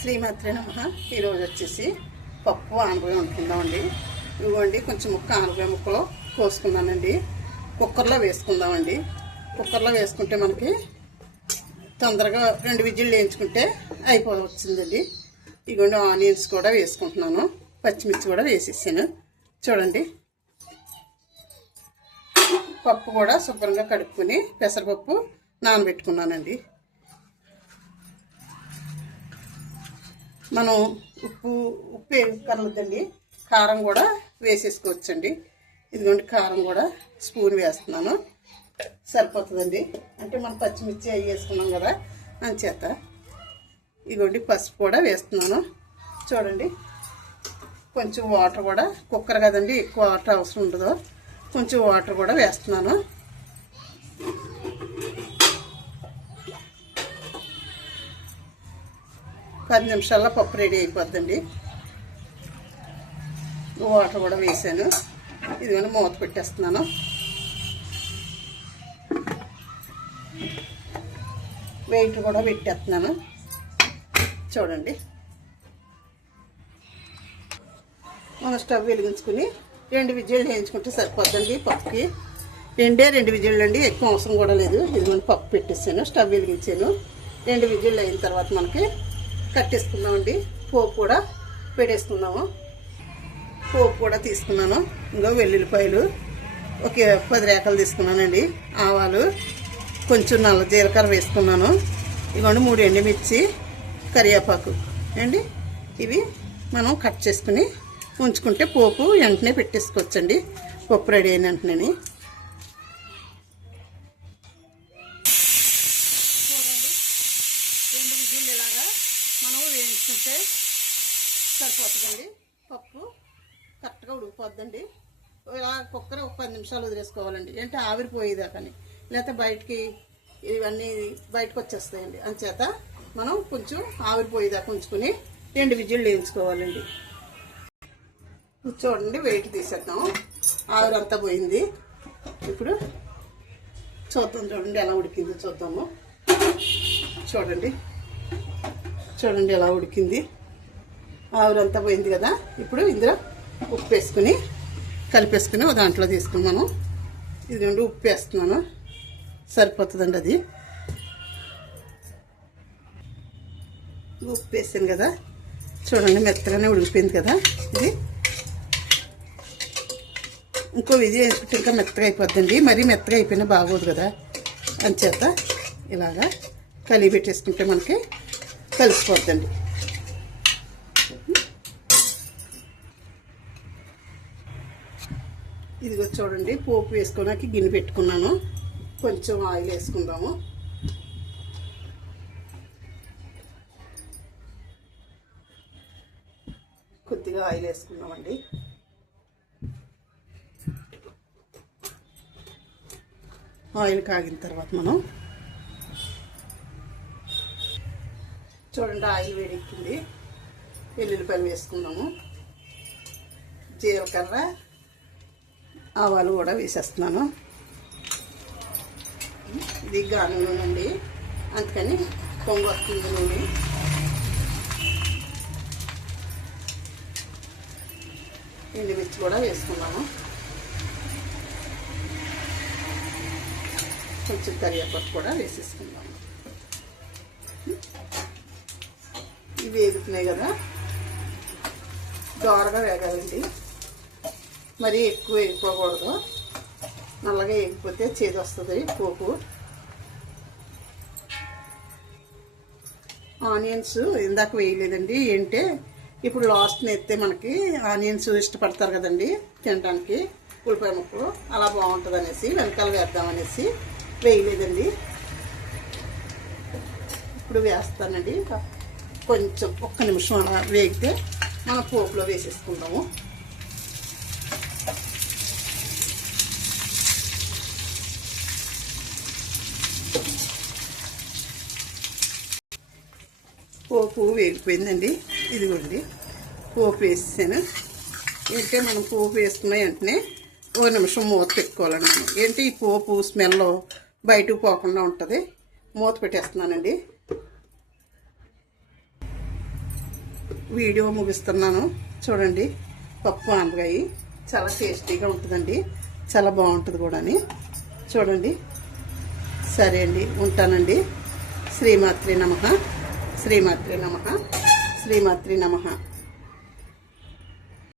శ్రీమాత్రే నమః. ఈరోజు వచ్చేసి పప్పు ఆనపకాయ వండుకుందామండి. ఇవ్వండి కొంచెం ముక్క ఆనపకాయ ముక్కలు కోసుకుందానండి. కుక్కర్లో వేసుకుందామండి. కుక్కర్లో వేసుకుంటే మనకి తొందరగా 2 విజిల్లు వేయించుకుంటే అయిపోవచ్చిందండి. ఇగోండి ఆనియన్స్ కూడా వేసుకుంటున్నాను, పచ్చిమిర్చి కూడా వేసేసాను. చూడండి, పప్పు కూడా శుభ్రంగా కడుక్కుని పెసరపప్పు నానబెట్టుకున్నానండి. మనం ఉప్పు ఏం కలవద్దండి, కారం కూడా వేసేసుకోవచ్చండి. ఇదిగోండి కారం కూడా స్పూన్ వేస్తున్నాను, సరిపోతుందండి. అంటే మనం పచ్చిమిర్చి అవి వేసుకున్నాం కదా అంచేత. ఇదిగోండి పసుపు కూడా వేస్తున్నాను. చూడండి, కొంచెం వాటర్ కూడా, కుక్కర్ కదండి ఎక్కువ వాటర్ అవసరం ఉండదు, కొంచెం వాటర్ కూడా వేస్తున్నాను. పది నిమిషాల్లో పప్పు రెడీ అయిపోద్దండి. వాటర్ కూడా వేసాను. ఇదిగోని మూత పెట్టేస్తున్నాను. వెయిట్ కూడా పెట్టేస్తున్నాను. చూడండి, మనం స్టవ్ వెలిగించుకుని 2 విజిల్లు వేయించుకుంటే సరిపోద్దండి. పప్పుకి 2 విజిల్లు అండి, ఎక్కువ అవసరం కూడా లేదు. ఇదిగోని పప్పు పెట్టేసాను, స్టవ్ వెలిగించాను. 2 విజిల్లు అయిన తర్వాత మనకి కట్టేసుకుందామండి. పోపు కూడా పెట్టేసుకుందాము. పోపు కూడా తీసుకున్నాను. ఇంకా వెల్లుల్లిపాయలు ఒక 10 రేఖలు తీసుకున్నానండి. ఆవాలు, కొంచెం నల్ల జీలకర్ర వేసుకున్నాను. ఇదిగోండి 3 ఎండుమిర్చి, కరివేపాకు అండి. ఇవి మనం కట్ చేసుకుని ఉంచుకుంటే పోపు వెంటనే పెట్టేసుకోవచ్చండి. పప్పు రెడీ అయిన వెంటనే. మనం వేయించుకుంటే సరిపోతుందండి. పప్పు కరెక్ట్గా ఉడికిపోద్దండి. ఇలా కుక్కర్ ఒక 10 నిమిషాలు వదిలేసుకోవాలండి. అంటే ఆవిరిపోయేదాకని, లేకపోతే బయటికి ఇవన్నీ బయటకు వచ్చేస్తాయండి. అంచేత మనం కొంచెం ఆవిరిపోయేదాకా ఉంచుకుని 2 విజిల్లు వేయించుకోవాలండి. చూడండి, వెయిట్ తీసేద్దాం. ఆవిరంతా పోయింది. ఇప్పుడు చూద్దాం, చూడండి ఎలా ఉడికిందో చూద్దాము. చూడండి ఎలా ఉడికింది. ఆవిరంతా పోయింది కదా. ఇప్పుడు ఇందులో ఉప్పు వేసుకుని కలిపేసుకుని ఒక దాంట్లో తీసుకున్నాను. ఇది 2 ఉప్పు వేస్తున్నాను, సరిపోతుందండి. అది ఉప్పు వేసాను కదా. చూడండి, మెత్తగానే ఉడికిపోయింది కదా. ఇది ఇంకో విధి వేసుకుంటే ఇంకా మెత్తగా అయిపోద్దండి. మరీ మెత్తగా అయిపోయినా బాగోదు కదా. అంచేత ఇలాగా కలిపి పెట్టేసుకుంటే మనకి కలిసిపోద్దండి. ఇదిగో చూడండి, పోపు వేసుకోవడానికి గిన్నె పెట్టుకున్నాను. కొంచెం ఆయిల్ వేసుకుందాము. కొద్దిగా ఆయిల్ వేసుకుందామండి. ఆయిల్ కాగిన తర్వాత మనం చూడండి, ఆయిల్ వేడెక్కింది. వెల్లుల్లిపాయలు వేసుకుందాము. జీలకర్ర, ఆవాలు కూడా వేసేస్తున్నాను. ఇది గానుగ నూనె అండి, అందుకని పొంగు వస్తుంది నూనె. ఎండుమిర్చి కూడా వేసుకున్నాము. కొంచెం కరివేపాకు కూడా వేసేసుకుందాము. ఇవి వేగుతున్నాయి కదా, దోరగా వేగాలండి. మరీ ఎక్కువ వేగిపోకూడదు, నల్లగా వేగిపోతే చేదు వస్తుంది పోపు. ఆనియన్స్ ఇందాక వేయలేదండి. ఏంటంటే ఇప్పుడు లాస్ట్ని ఎత్తే మనకి ఆనియన్స్ ఇష్టపడతారు కదండి తినడానికి, ఉల్లిపాయ ముక్కలు అలా బాగుంటుంది అనేసి వెనకాల వేద్దామనేసి వేయలేదండి. ఇప్పుడు వేస్తానండి. కొంచెం 1 నిమిషం అలా వేగితే మనం పోపులో వేసేసుకుందాము. పోపు వేగిపోయిందండి. ఇదిగోండి పోపు వేసాను. ఏంటంటే మనం పోపు వేసుకున్న వెంటనే 1 నిమిషం మూత పెట్టుకోవాలండి. ఏంటి ఈ పోపు స్మెల్ బయటకు పోకుండా ఉంటుంది. మూత పెట్టేస్తున్నానండి. వీడియో ముగిస్తున్నాను. చూడండి, పప్పు ఆనపకాయ చాలా టేస్టీగా ఉంటుందండి, చాలా బాగుంటుంది కూడా. చూడండి. సరే అండి, ఉంటానండి. శ్రీమాత్రే నమః, శ్రీమాత్రే నమః, శ్రీమాత్రే నమః.